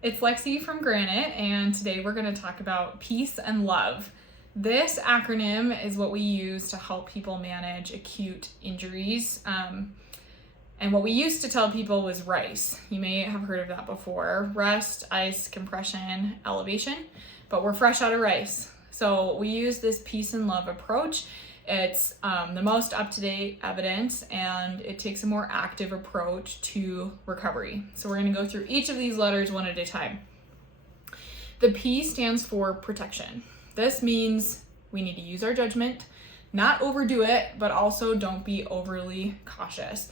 It's Lexi from Granite, and today we're going to talk about peace and love. This acronym is what we use to help people manage acute injuries. And what we used to tell people was RICE. You may have heard of that before. Rest, ice, compression, elevation. But we're fresh out of RICE. So we use this peace and love approach. It's the most up-to-date evidence, and it takes a more active approach to recovery. So we're going to go through each of these letters one at a time. The P stands for protection. This means we need to use our judgment, not overdo it, but also don't be overly cautious.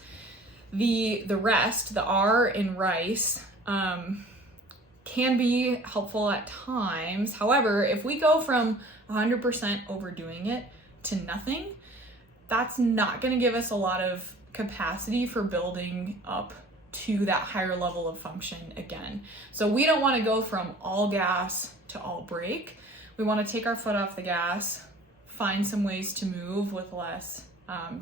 The rest, the R in RICE, can be helpful at times. However, if we go from 100% overdoing it to nothing, that's not going to give us a lot of capacity for building up to that higher level of function again. So we don't want to go from all gas to all brake. We want to take our foot off the gas, find some ways to move with less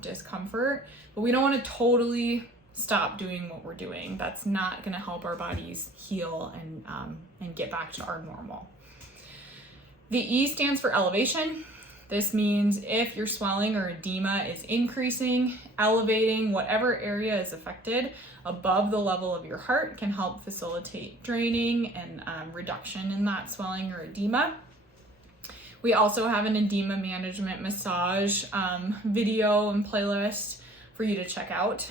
discomfort, but we don't want to totally stop doing what we're doing. That's not going to help our bodies heal and get back to our normal. The E stands for elevation. This means if your swelling or edema is increasing, elevating whatever area is affected above the level of your heart can help facilitate draining and reduction in that swelling or edema. We also have an edema management massage video and playlist for you to check out.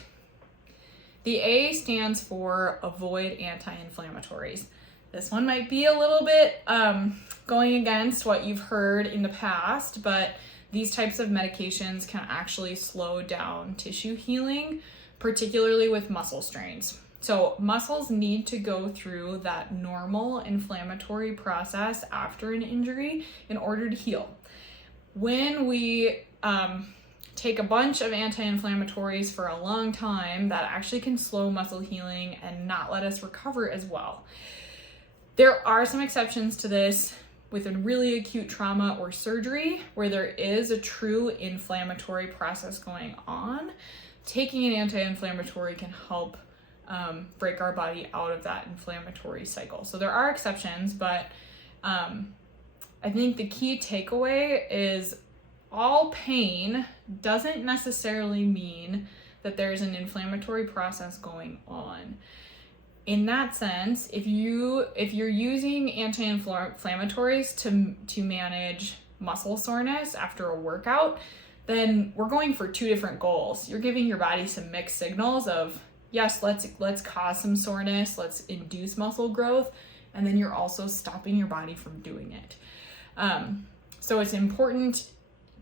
The A stands for avoid anti-inflammatories. This one might be a little bit going against what you've heard in the past, but these types of medications can actually slow down tissue healing, particularly with muscle strains. So muscles need to go through that normal inflammatory process after an injury in order to heal. When we take a bunch of anti-inflammatories for a long time, that actually can slow muscle healing and not let us recover as well. There are some exceptions to this with a really acute trauma or surgery where there is a true inflammatory process going on. Taking an anti-inflammatory can help break our body out of that inflammatory cycle. So there are exceptions, but I think the key takeaway is all pain doesn't necessarily mean that there's an inflammatory process going on. In that sense, if you're using anti-inflammatories to manage muscle soreness after a workout, then we're going for two different goals. You're giving your body some mixed signals of, yes, let's cause some soreness, let's induce muscle growth, and then you're also stopping your body from doing it. So it's important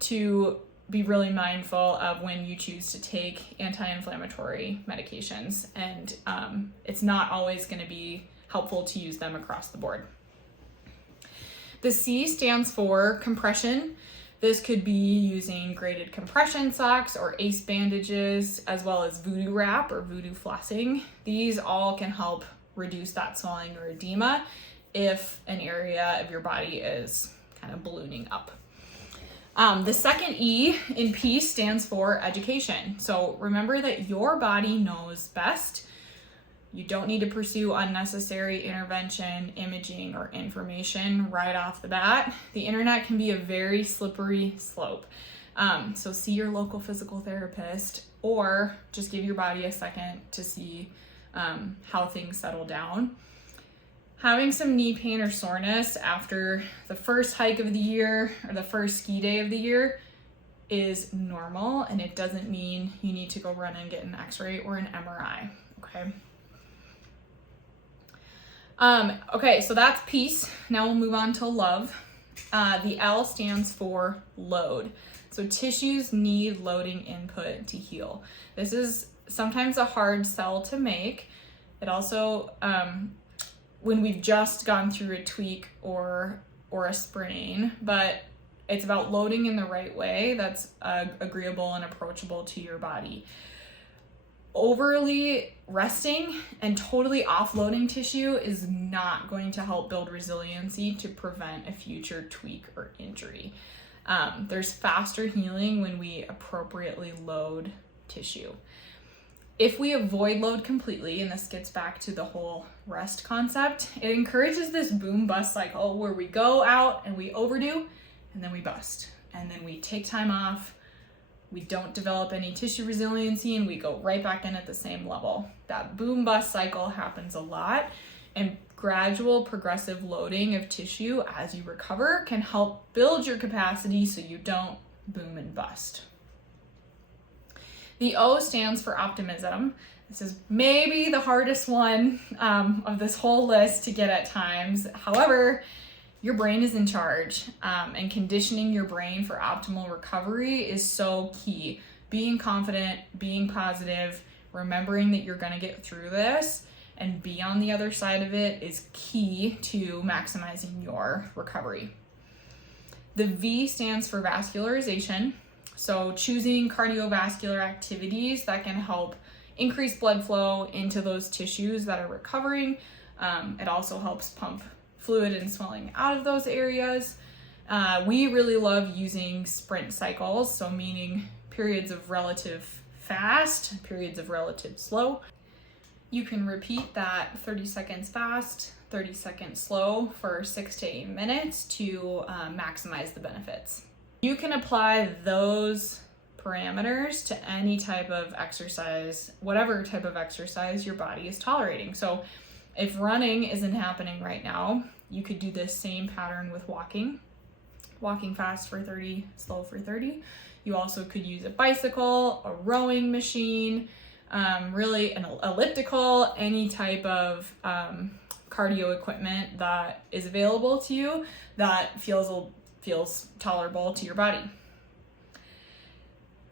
to be really mindful of when you choose to take anti-inflammatory medications, and it's not always going to be helpful to use them across the board. The C stands for compression. This could be using graded compression socks or ACE bandages, as well as voodoo wrap or voodoo flossing. These all can help reduce that swelling or edema if an area of your body is kind of ballooning up. The second E in PEACE stands for education. So remember that your body knows best. You don't need to pursue unnecessary intervention, imaging, or information right off the bat. The internet can be a very slippery slope. So see your local physical therapist, or just give your body a second to see how things settle down. Having some knee pain or soreness after the first hike of the year or the first ski day of the year is normal, and it doesn't mean you need to go run and get an x-ray or an MRI, okay? Okay, so that's peace. Now we'll move on to love. The L stands for load. So tissues need loading input to heal. This is sometimes a hard sell to make. It also, when we've just gone through a tweak or a sprain, but it's about loading in the right way that's agreeable and approachable to your body. Overly resting and totally offloading tissue is not going to help build resiliency to prevent a future tweak or injury. There's faster healing when we appropriately load tissue. If we avoid load completely, and this gets back to the whole rest concept, it encourages this boom bust cycle where we go out and we overdo and then we bust. And then we take time off, we don't develop any tissue resiliency, and we go right back in at the same level. That boom bust cycle happens a lot, and gradual progressive loading of tissue as you recover can help build your capacity so you don't boom and bust. The O stands for optimism. This is maybe the hardest one of this whole list to get at times. However, your brain is in charge, and conditioning your brain for optimal recovery is so key. Being confident, being positive, remembering that you're going to get through this and be on the other side of it is key to maximizing your recovery. The V stands for vascularization. So choosing cardiovascular activities that can help increase blood flow into those tissues that are recovering. It also helps pump fluid and swelling out of those areas. We really love using sprint cycles, so meaning periods of relative fast, periods of relative slow. You can repeat that 30 seconds fast, 30 seconds slow for 6 to 8 minutes to maximize the benefits. You can apply those parameters to any type of exercise, whatever type of exercise your body is tolerating. So if running isn't happening right now, you could do this same pattern with walking fast for 30, slow for 30. You also could use a bicycle, a rowing machine, really an elliptical, any type of cardio equipment that is available to you that feels tolerable to your body.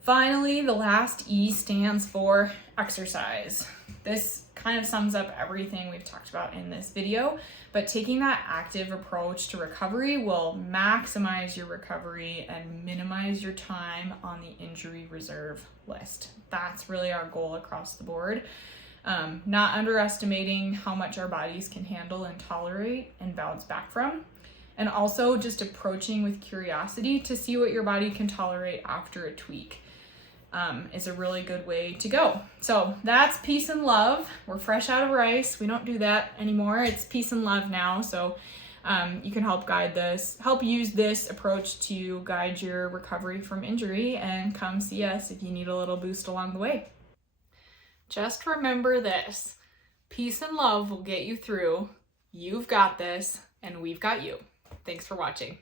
Finally, the last E stands for exercise. This kind of sums up everything we've talked about in this video, but taking that active approach to recovery will maximize your recovery and minimize your time on the injury reserve list. That's really our goal across the board. Not underestimating how much our bodies can handle and tolerate and bounce back from. And also just approaching with curiosity to see what your body can tolerate after a tweak is a really good way to go. So that's peace and love. We're fresh out of rice. We don't do that anymore. It's peace and love now. So you can help use this approach to guide your recovery from injury, and come see us if you need a little boost along the way. Just remember this: peace and love will get you through. You've got this, and we've got you. Thanks for watching.